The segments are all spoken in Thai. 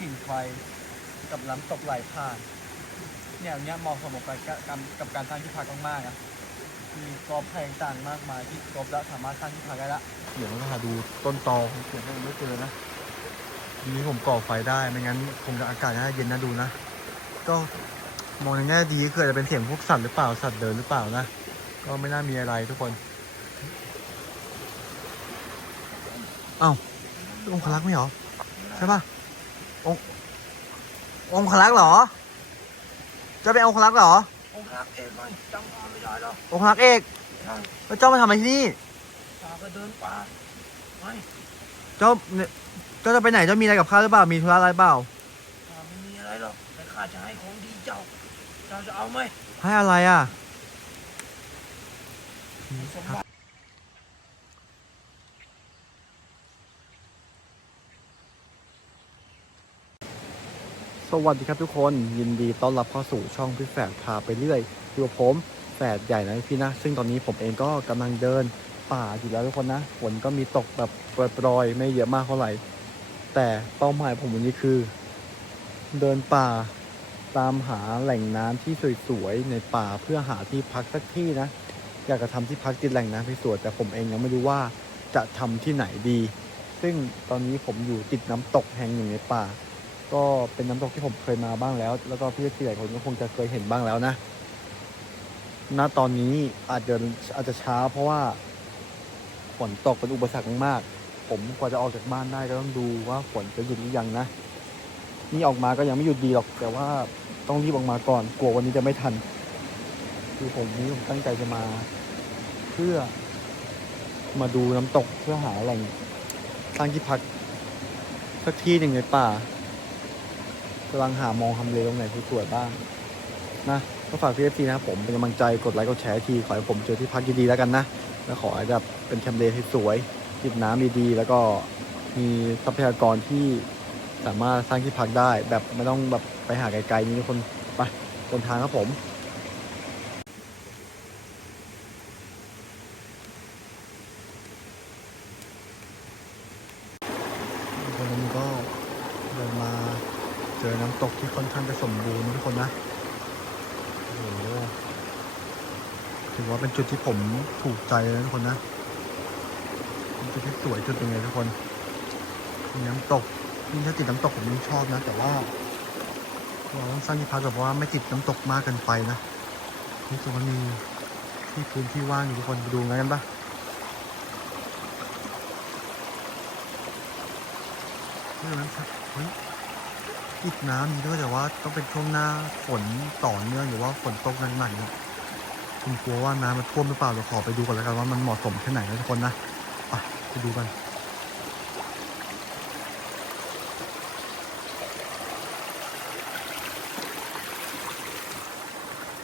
ผิงไฟกับน้ำตกไหลผ่าน เนี่ยอันเนี้ยเหมาะสมกับการกับการสร้างที่พักมากๆอะมีกรอบแพงต่างมากมายที่กรอบแล้วสามารถสร้างที่พักได้ละเดี๋ยวเราหาดูต้นตอของเสียงก็ยังไม่เจอนะทีนี้ผมก่อไฟได้ไม่งั้นคงจะอากาศน่าจะเย็นน่าดูนะ ก็มองในแง่ดีคือจะเป็นเสียงพวกสัตว์หรือเปล่าสัตว์เดินหรือเปล่านะก็ไม่น่ามีอะไรทุกคนเอ้าองคลักษ์ไม่หรอใช่ปะ องค์องคลักษ์เหรอ จะเป็นองคลักษ์เหรอ องค์รักเองมันจำความไม่ได้หรอกองคลักษ์เอกใช่แล้วเจ้ามาทำอะไรที่นี่ ตาก็เดินป่าไม่เจ้าเนี่ยเจ้าจะไปไหน เจ้ามีอะไรกับข้าหรือเปล่า มีธุระอะไรเปล่าข้าไม่มีอะไรหรอกแต่ข้าจะให้ของดีเจ้า เจ้าจะเอาไหมให้อะไรอะ สมบัติ สวัสดีครับทุกคนยินดีต้อนรับเข้าสู่ช่องพี่แฝดพาไปเรื่อยอยู่กับผมแฝดใหญ่นะพี่นะ ซึ่งตอนนี้ผมเองก็กำลังเดินป่าอยู่แล้วทุกคนนะฝนก็มีตกแบบโปรยๆไม่เยอะมากเท่าไหร่ แต่เป้าหมายผมวันนี้คือ เดินป่าตามหาแหล่งน้ำที่สวยๆในป่าเพื่อหาที่พักสักที่นะ อยากจะทำที่พักติดแหล่งน้ำที่สวยแต่ผมเองยังไม่รู้ว่าจะทำที่ไหนดี ซึ่งตอนนี้ผมอยู่ติดน้ำตกแห่งหนึ่งในป่า ก็เป็นน้ำตกที่ผมเคยมาบ้างแล้ว แล้วก็พี่ที่หลายคนก็คงจะเคยเห็นบ้างแล้วนะณตอนนี้อาจจะอาจจะช้า เพราะว่าฝนตกเป็นอุปสรรคมาก ผมกว่าจะออกจากบ้านได้ก็ต้องดูว่าฝนจะหยุดหรือยังนะ นี่ออกมาก็ยังไม่หยุดดีหรอก แต่ว่าต้องรีบออกมาก่อนกลัววันนี้จะไม่ทัน คือผมนี้ผมตั้งใจจะมา เพื่อมาดูน้ำตกเพื่อหาแหล่งสร้างที่พักสักที่หนึ่งในป่า กำลังหามองทำเลตรงไหนที่สวยบ้างนะก็ฝากพี่เอฟซีนะครับผมเป็นกำลังใจกดไลค์กดแชร์ทีขอให้ผมเจอที่พักดีๆแล้วกันนะแล้วขอให้แบบเป็นทำเลที่สวยติดน้ำดีๆแล้วก็มีทรัพยากรที่สามารถสร้างที่พักได้ แบบไม่ต้องแบบไปหาไกลๆนี้ทุกคนไปบนทางครับผมคนนี้ก็เดินมา เจอน้ำ ตกที่ค่อนข้างจะสมบูรณ์นทุกคนนะโอ้โหถือว่าเป็นจุดที่ผมถูกใจเลยนะทุกคนนะจุดที่สวยจุดหนึงเลยทุกคนน้ำตกยิ่ถ้าติดน้ำตกผมยิ่งชอบนะ แต่ว่าเราต้องสร้างที่พักแบบว่าไม่ติดน้ำตกมากเกินไปนะนี่ตรงนั้ที่พื้นที่ว่างอยู่ทุกคนไปดูงั้นกันปะเรื่องนั้นครั บเฮ้ยติดน้ำนี่ด้วยแต่ว่าต้องเป็นช่วงหน้าฝนต่อเนื่องหรือว่าฝนตกหนักๆเนี่ยผมกลัวว่าน้ำมันท่วมหรือเปล่าเดี๋ยวขอไปดูก่อนแล้วกันว่ามันเหมาะสมแค่ไหนนะทุกคนนะไปไปดูกัน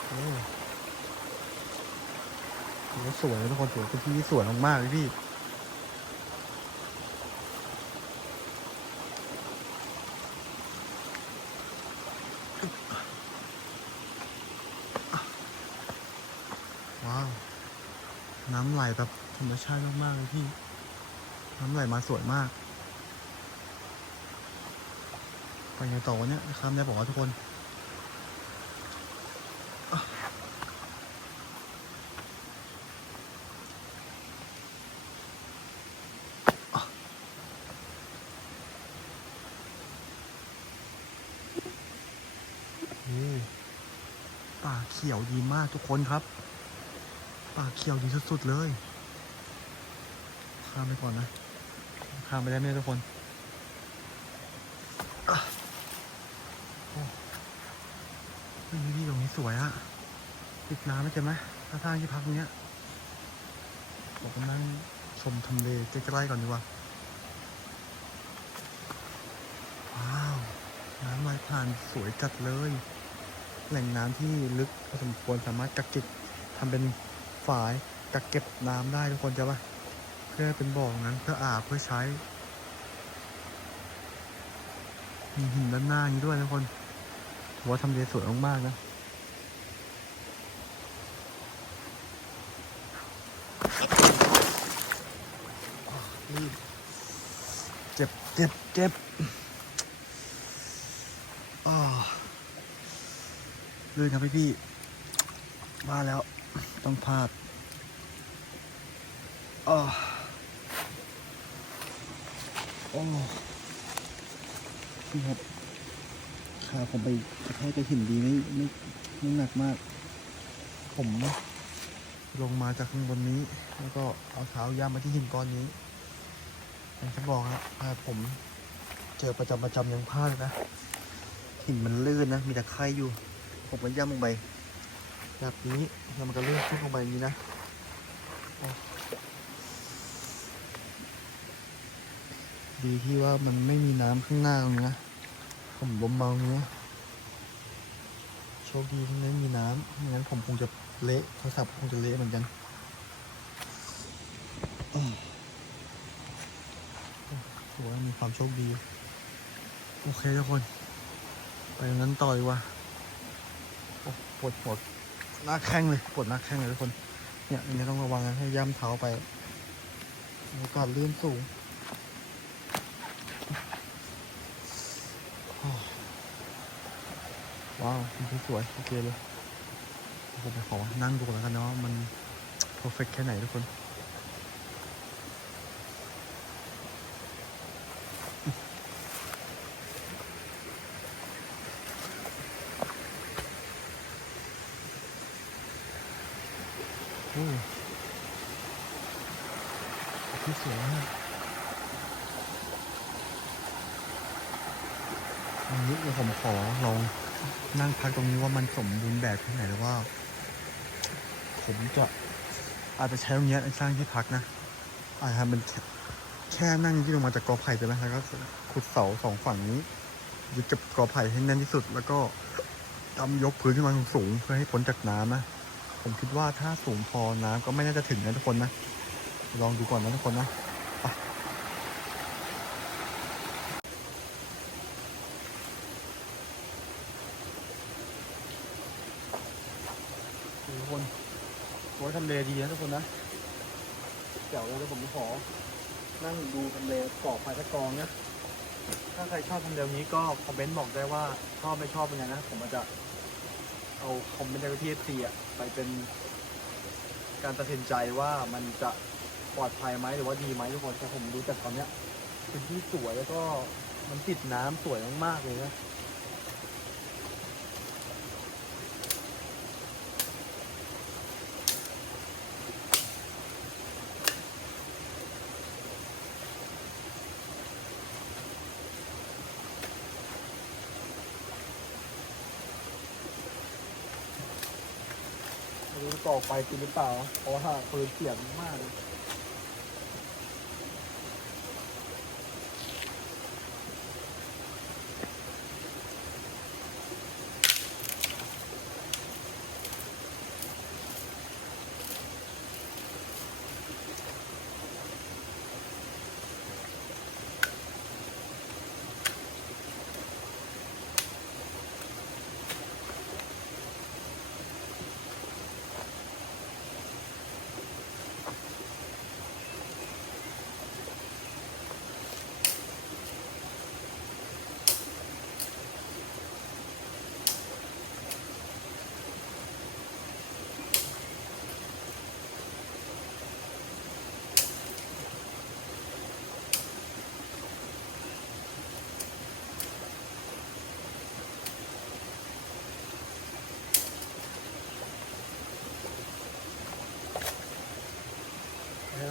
โอ้โหสวยนะทุกคนถือว่าเป็นที่สวยมากๆเลยพี่ น้ำไหลแบบธรรมชาติมากๆเลยพี่ น้ำไหลมาสวยมาก ไปไงต่อเนี่ยข้ามได้บอกว่าทุกคนป่าเขียวดีมากทุกคนครับ ป่าเขียวดีสุดๆเลยข้ามไปก่อนนะข้ามไปได้ไหมทุกคนโอ้ยที่ตรงนี้สวยอะติดน้ำไม่ใช่ไหมถ้าทางที่พักเนี้ยผมก็นั่งชมทำเลใกล้ๆก่อนดีกว่า ว้าว น้ำไหลผ่านสวยจัดเลย แหล่งน้ำที่ลึกพอสมควรสามารถกักเก็บทำเป็น ฝายกักเก็บน้ำได้ทุกคนจะปะเพื่อเป็นบ่อนั้นเพื่ออาบเพื่อใช้มีหินด้านหน้านี้ด้วยทุกคนถืว่าทำเลสวยมากๆนะเจ็บเจ็บเจ็บอ่าลื่นครับพี่พี่มาแล้ว ต้องพลาดอ้อโอ้พี่ครับขาผมไปกระแทกกับหินดีไม่ไม่ไม่หนักมาก ผมลงมาจากข้างบนนี้ แล้วก็เอาเท้าย่ำมาที่หินก้อนนี้อย่างที่บอกครับอ่าผมเจอประจำประจำยังพลาดนะหินมันลื่นนะ มีแต่ไข่อยู่ ผมก็ย่ำลงไป แบบนี้แล้วมันก็ลื่นขึ้นลงไปอย่างนี้นะดีที่ว่ามันไม่มีน้ำข้างหน้าตรงนี้นะผมล้มเมาอย่างนี้นะโชคดีที่ไม่มีน้ำไม่งั้นผมคงจะเละโทรศัพท์คงจะเละเหมือนกันถือว่ามีความโชคดี โอเคทุกคน ไปงนั้นต่อดีกว่าโอ้ปวดปวด หน้าแข้งเลยปวดหน้าแข้งเลยทุกคน เนี่ยอันนี้ต้องระวังนะให้ย่ำเท้าไปโอกาสลื่นสูงว้าวมันสวยโอเคเลยผมไปขอนั่งดูแล้วกันเนาะมัน perfect แค่ไหนทุกคน โอ้ที่สวยมากอันนี้เดี๋ยวผมขอลองนั่ง พักตรงนี้ว่ามันสมบูรณ์แบบแค่ไหนหรือว่า ผมจะอาจจะใช้ตรงนี้สร้างที่พักนะอาจจะทำเป็นแค่แค่นั่งยื่นลงมาจากกอไผ่ใช่ไหมแล้วก็ขุดเสาสองฝั่งนี้ยึดกับกอไผ่ให้แน่นที่สุด แล้วก็ทำยกพื้นขึ้นมาสูงเพื่อให้พ้นจากน้ำนะผมคิดว่าถ้าสูงพอน้ำก็ไม่น่าจะถึงนะทุกคนนะ ลองดูก่อนนะทุกคนนะไปทุกคนโอ้ย ทำเลดีนะทุกคนนะเดี๋ยวเราผมขอ นั่งดูทำเลเกาะพายตะกองนะถ้าใครชอบทำเลนี้ก็คอมเมนต์บอกได้ว่าชอบไม่ชอบเป็นไงนะ ผมอาจจะเอาคอมเมนต์จากที่เอฟซีอะไปเป็นการตัดสินใจว่ามันจะปลอดภัยไหมหรือว่าดีไหมทุกคนแต่ผมรู้จากตอนเนี้ยพื้นที่สวยแล้วก็มันติดน้ำสวยมากๆเลยนะ ไม่รู้จะก่อไปจริงหรือเปล่า เพราะว่าปืนเสียงมาก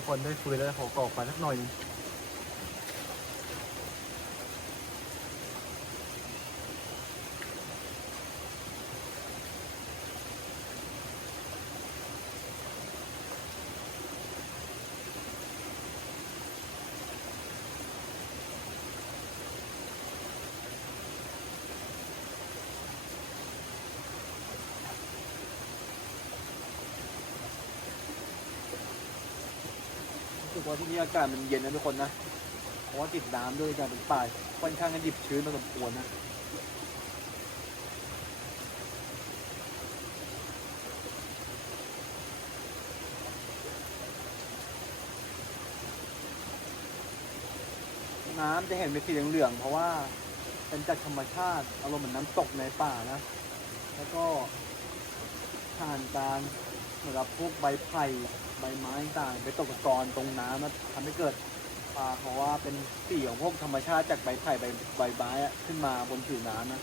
คนได้คุยแล้วขอก่อไปสักหน่อย หนึ่งรู้สึกว่าที่นี่อากาศมันเย็นนะทุกคนนะเพราะว่าติดน้ำด้วยการเป็นป่าค่อนข้างจะดิบชื้นพอสมควรนะน้ำจะเห็นเป็นสีเหลืองๆ เพราะว่าเป็นจากธรรมชาติอารมณ์เหมือนน้ำตกในป่านะ แล้วก็ผ่านการ เหมือนกับพวกใบไผ่ใบไม้ต่างไปตกตะกอนตรงน้ำนะทำให้เกิดปลาเพราะว่าเป็นสีของพวกธรรมชาติจากใบไผ่ใบใบไม้อะขึ้นมาบนผิวน้ำนะ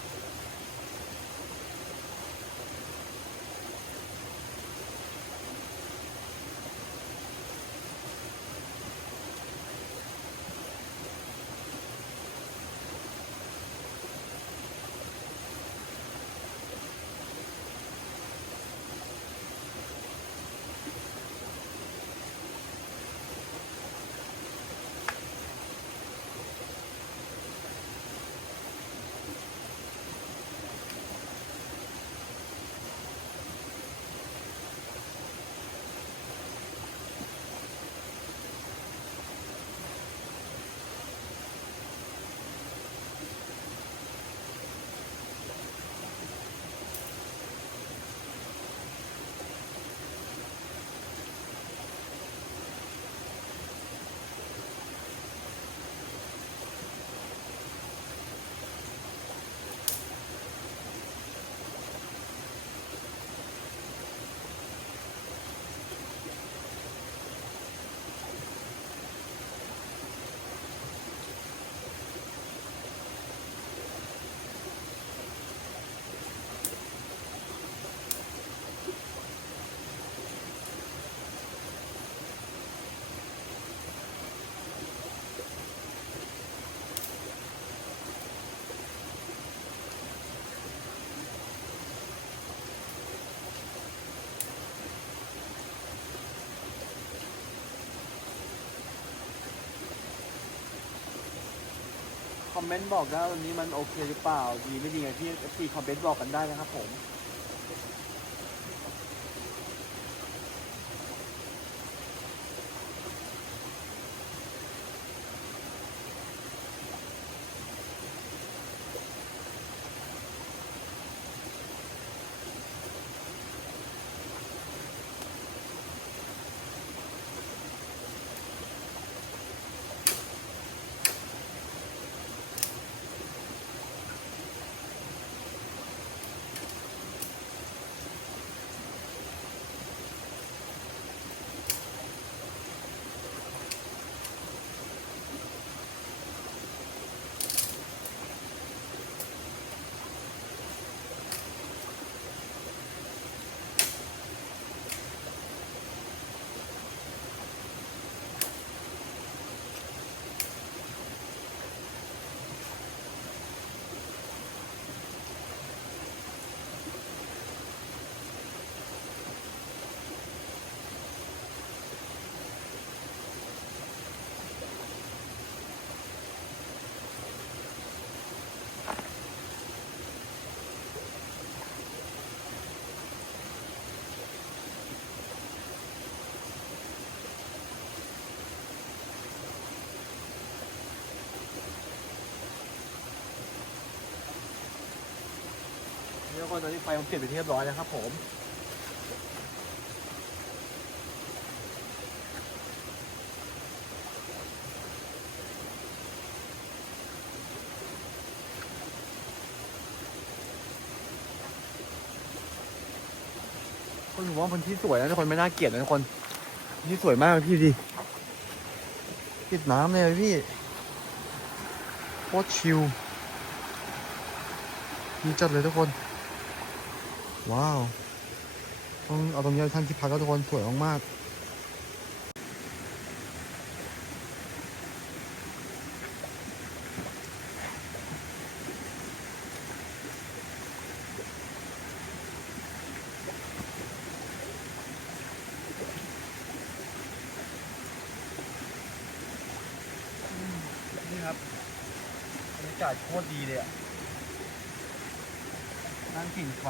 คอมเมนต์บอกได้วันนี้มันโอเคหรือเปล่า ดีไม่ดีไงพี่พี่คอมเมนต์บอกกันได้นะครับผม คนตอนนี้ไฟผมเปลี่ยนไปนที่เรียบร้อยแล้วครับผมคนผมว่าพื้นที่สวยนะทุกคนไม่น่าเกลียดนะทุกคนพื้นที่สวยมากเลยพี่ดิติดน้ำเลยพี่โคตรชิลดีจัดเลยทุกคน ว้าวต้องเอาตรงนี้ท่านที่พักแล้วทุกคนสวยมากๆนี่ครับบรรยากาศโคตรดีเลยอะ นั่งผิงไฟ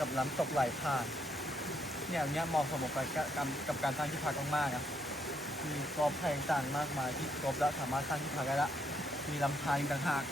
กับน้ำตกไหลผ่าน เนี่ยอันเนี้ยเหมาะสมกับการกับการสร้างที่พักมากๆนะมีกรอบไผ่ต่างๆมากมายที่กรอบแล้วสามารถสร้างที่พักได้ละมีลำธารอีกต่างหาก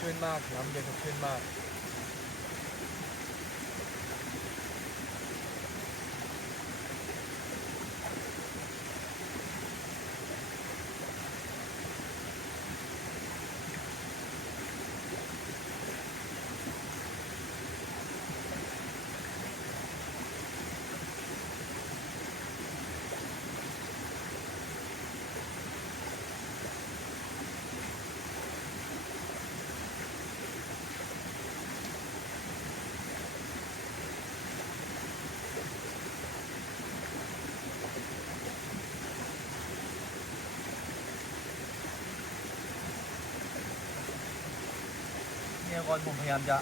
ชื่นมากน้ำเย็นสดชื่นมาก เรียกรอนผมพยายามจะ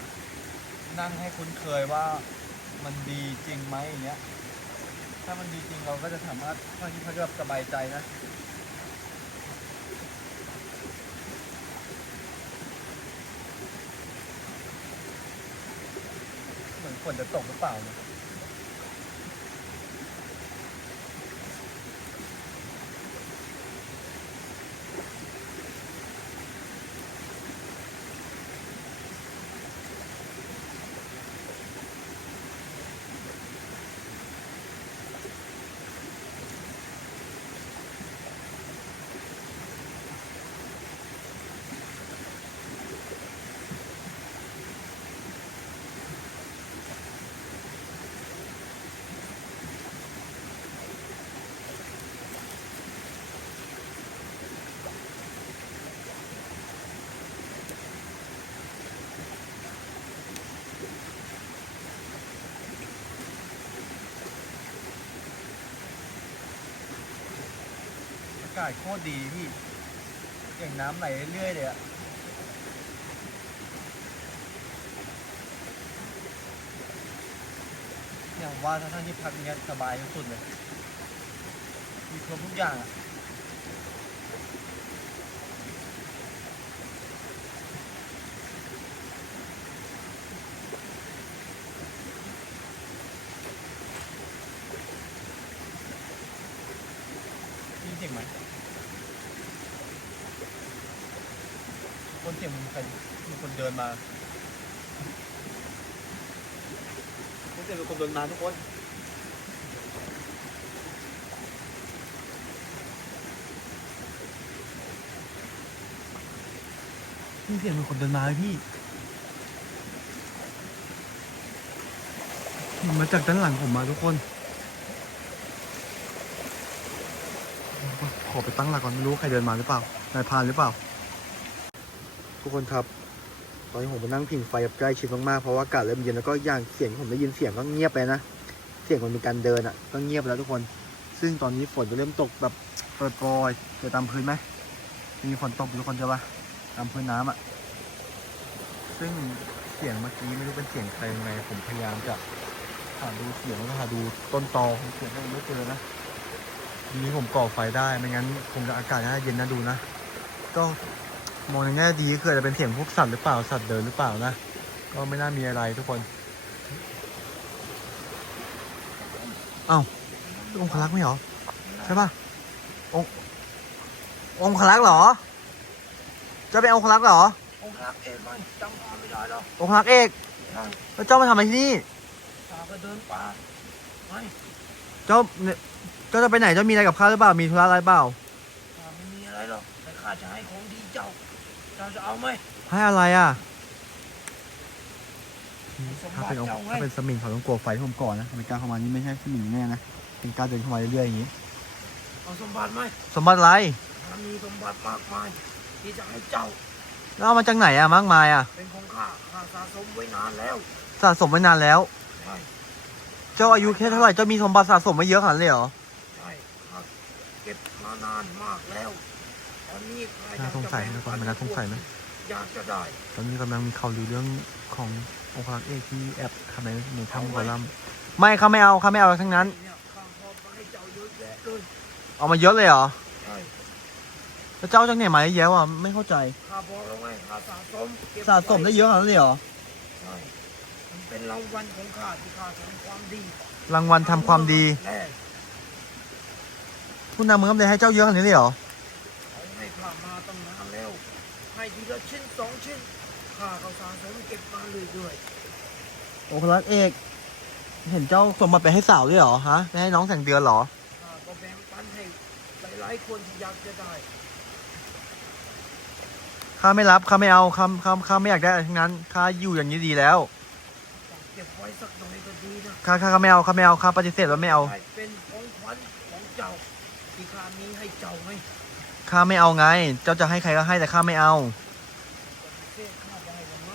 นั่งให้คุ้นเคยว่ามันดีจริงไหมอย่างเงี้ย ถ้ามันดีจริงเราก็จะสามารถค่อนข้างที่จะสบายใจนะเหมือนฝนจะตกหรือเปล่าเนี่ยากาศโคตรดีพี่อย่างน้ำไหลเรื่อยๆเลยอะอย่างว่าถ้าท่านที่พักเนี้ยสบายที่สุดเลย มีครบทุกอย่างอะได้ยินเสียงไหมคนเสียงมันใค รมีคนเดินมาคนเสียงมีคนเดินมาทุกคนนี่เสียงมีคนเดินมาเลยพี่ มาจากด้านหลังผมมาทุกคน ขอไปตั้งหลักก่อนไม่รู้ใครเดินมาหรือเปล่า นายพานหรือเปล่า ทุกคนครับ ตอนนี้ผมไปนั่งผิงไฟแบบใกล้ชิดมากๆ เพราะว่าอากาศเริ่มเย็นแล้วก็อย่างเสียงที่ผมได้ยินเสียงก็เงียบไปนะ เสียงมันมีการเดินอะ ก็เงียบแล้วทุกคน ซึ่งตอนนี้ฝนจะเริ่มตกแบบโปรยๆเดี๋ยวตามพื้นไหม มีฝนตกทุกคนใช่ปะตามพื้นน้ำอะ ซึ่งเสียงเมื่อกี้ไม่รู้เป็นเสียงใครยังไง ผมพยายามจะหาดูเสียงแล้วก็หาดูต้นตอของเสียงก็ยังไม่เจอนะทีนี้ผมก่อไฟได้ ไม่งั้นคงจะอากาศน่าจะเย็นน่าดูนะ ก็ มองในแง่ดีก็คืออาจจะเป็นเสียงพวกสัตว์หรือเปล่าสัตว์เดินหรือเปล่านะ ก็ไม่น่ามีอะไรทุกคน เอ้าองคลักษ์ไม่หรอ ใช่ปะองค์องคลักษ์หรอ จะเป็นองคลักษ์หรอ องค์รักเองไหมจำควาไม่ได้หรอกองคลักษ์เอกแล้วเจ้ามาทำอะไรที่นี่ตาก็เดินป่าไม่เจ้าเนี่ยเจ้าจะไปไหนเจ้ามีอะไรกับข้าหรือเปล่ามีธุระอะไรเปล่าไม่มีอะไรหรอกแต่ข้าจะให้ของดีเจ้า จ้าจะเอาไหมให้อะไรอะสมถ้าบัเป็นติองค์เจ้าไงถ้าเป็นสมิงเขาต้องกลัวไฟที่ผมก่อนนะไม่กล้าเข้ามานี่ไม่ใช่สมิงแน่นะ เป็นกล้ารเดินเข้ามาเรื่อยๆอย่างนี้ เอาสมบัติไหมสมบัติอะไรข้ามีสมบัติมากมาย ที่จะให้เจ้า แล้วเอามาจากไหนอะมากมายอะ เป็นของข้าข้าสะสมไว้นานแล้วสะสมไว้นานแล้ว ใช่เจ้าอายุแค่เท่าไหร่เจ้ามีสมบัติสะสมไว้เยอะขนาดนั้นเลยเหรอ ใช่ข้าเก็บมานานมากแล้วตอ นนี้ข้าอยาน่ากสงจะสัยแบ่งนะก่อนปันมันน่าสงสัยไหมอยากจะได้ตอนนี้กำลังมีข่าวลือเรื่องขององค์พระเอกที่แอบทำในในถ้ำกอลัมน์ไม่เขาไม่เอาเขาไม่เอาทั้งนั้นเนี่ยข้าพอมาให้เจ้าเยอะแยะเลยเอามาเยอะเลยเหรอใช่แล้วเจ้าจากไหนมาเยอะแยะวะไม่เข้าใจข้าบอกแล้วไงข้าสะสมเก็บสะสมได้เยอะขนาดนั้นเลยเหรอใช่มันเป็นรางวัลของข้าที่ข้าทำความดี รางวัลทำความดีแน่ผู้นำเมืองเลยให้เจ้าเยอะขนาดนี้เลยเหรอ เขาให้ข้ามาตั้งนานแล้ว ให้ ทีละชิ้นสองชิ้นข้าก็สะสมเก็บมาเรื่อยโองครักเอก เห็นเจ้าสมบัติไปให้สาวด้วยเหรอฮะไม่ให้น้องแสงเดือนเหรอ ๆข้าก็แบ่งปันให้หลายๆคนที่อยากจะได้ ข้าไม่รับ ข้าไม่เอา ข้าข้าข้าไม่อยากได้อะไรทั้งนั้น ข้าอยู่อย่างนี้ดีแล้ว เก็บไว้สักหน่อยก็ดีนะข้าข้าข้าไม่เอา ข้าไม่เอา ข้าปฏิเสธว่าไม่เอาได้เป็นของขวัญของเจ้าที่ข้ามีให้เจ้าไง ข้าไม่เอาไง เจ้าจะให้ใครก็ให้แต่ข้าไม่เอาเสียข้าได้ยังไง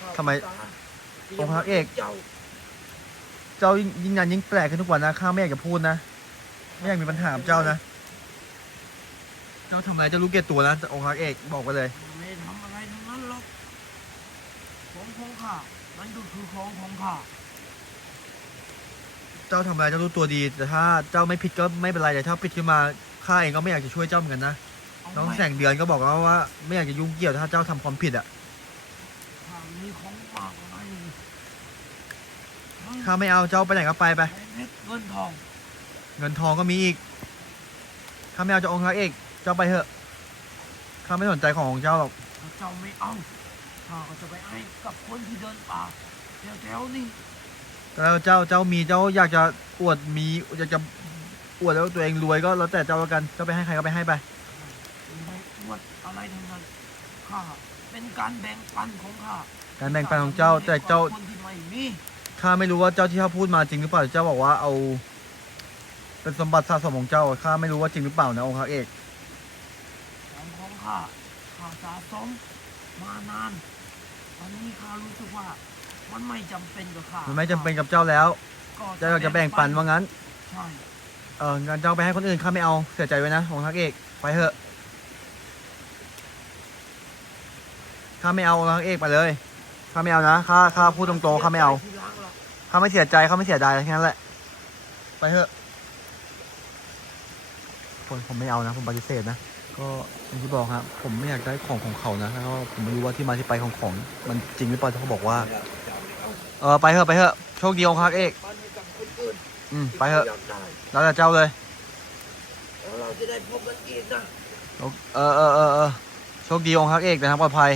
ข้าทำไมอุตส่าห์องค์พระเอก เจ้าเจ้ายิ่งยิ่งนานยิ่งแปลกขึ้นทุกวันนะข้าไม่อยากจะพูดนะไม่อยากมีปัญหากับเจ้านะ เจ้าทำอะไรเจ้ารู้เก็ตตัวนะองค์รักษ์เอกบอกไปเลยไม่ได้ทำอะไรทั้งนั้นหรอกของของข้ามันก็คือของของข้าเจ้าทำอะไรเจ้ารู้ตัวดี แต่ถ้าเจ้าไม่ผิดก็ไม่เป็นไรแต่ถ้าผิดขึ้นมา ข้าเองก็ไม่อยากจะช่วยเจ้าเหมือนกันนะเอาน้องไหมแสงเดือนก็บอกแล้วว่าไม่อยากจะยุ่งเกี่ยวถ้าเจ้าทำความผิดอะข้ามีของฝากอะไรอยู่ข้าไม่เอาเจ้าไปไหนก็ไปไปเพชรเงินทองเงินทองก็มีอีก ข้าไม่เอาเจ้าองค์รักษ์เอก เจ้าไปเถอะ ข้าไม่สนใจของของเจ้าหรอก ถ้าเจ้าไม่เอาข้าก็จะไปให้กับคนที่เดินป่าแถวๆนี่แต่แล้วเจ้าเจ้ามีเจ้าอยากจะอวดมีอยากจะ อวดแล้วตัวเองรวยก็แล้วแต่เจ้าแล้วกันเจ้าไปให้ใครก็ไปให้ไป ไม่อวดอะไรทั้งนั้นข้าเป็นการแบ่งปันของข้าการแบ่งปันของเจ้าแต่เจ้าคนที่ไม่มีข้าไม่รู้ว่าเจ้าที่เขาพูดมาจริงหรือเปล่าเจ้าบอกว่าเอา เป็นสมบัติสะสมของเจ้าข้าไม่รู้ว่าจริงหรือเปล่านะองค์พระเอกของของข้าข้าสะสมมานานตอนนี้ข้ารู้สึกว่า มันไม่จำเป็นกับข้ามัมันไม่จำเป็นกับเจ้าแล้วเจ้าอยากจะแบ่งปันว่างั้น ใช่ เอองั้นเจ้าไปให้คนอื่นข้าไม่เอาเสียใจไว้นะองค์พระเอกไปเถอะข้าไม่เอาองค์พระเอกไปเลยข้าไม่เอานะข้าข้าพูดตรงๆข้าไม่เอาข้าไม่เสียใจข้าไม่เสียดายแค่นั้นแหละ ไปเถอะคนผมไม่เอานะ ผมปฏิเสธนะก็อย่างที่บอกครับผมไม่อยากได้ของของเขานะแล้วก็ผมไม่รู้ว่าที่มาที่ไปของของ มันจริงหรือเปล่าที่เขาบอกว่า เออไปเถอะไปเถอะโชคดีองค์พระเอกปันให้กับคน อื่นอืมที่ไปเถอะขาอยากได้แล้วแต่เจ้าเลยแล้วเราจะได้พบกันอีกนะเออเออเออเออโชคดีองค์พระเอกนะทางปลอดภัย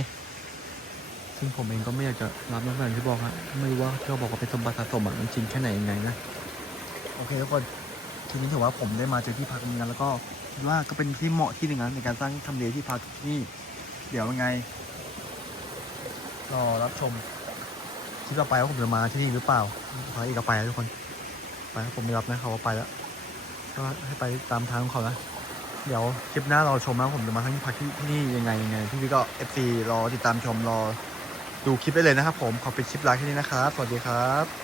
ซึ่งผมเองก็ไม่อยากจะรับนะอย่างที่บอกฮะไม่รู้ว่าที่เขาบอกว่าเป็นสมบัติสะสมอะมันจริงแค่ไหนยังไงนะ โอเคทุกคน ทีนี้ถือว่าผมได้มาเจอที่พักเหมือนกันแล้วก็คิดว่าก็เป็นที่เหมาะที่หนึ่งนะในการสร้างทำเลที่พักที่นี่ เดี๋ยวยังไงรอรับชมคลิปต่อไปว่าผมจะมาที่นี่หรือเปล่าพาอีกก็ไปแล้วทุกคน ไปผมไม่รับนะเขาว่าไปแล้วก็ให้ไปตามทางของเขานะเดี๋ยวคลิปหน้ารอชมนะผมจะมาที่พักที่ที่นี่ยังไงยังไงพี่พี่ก็ FC รอติดตามชมรอดูคลิปได้เลยนะครับผมขอปิดคลิปไลน์แค่นี้นะครับสวัสดีครับ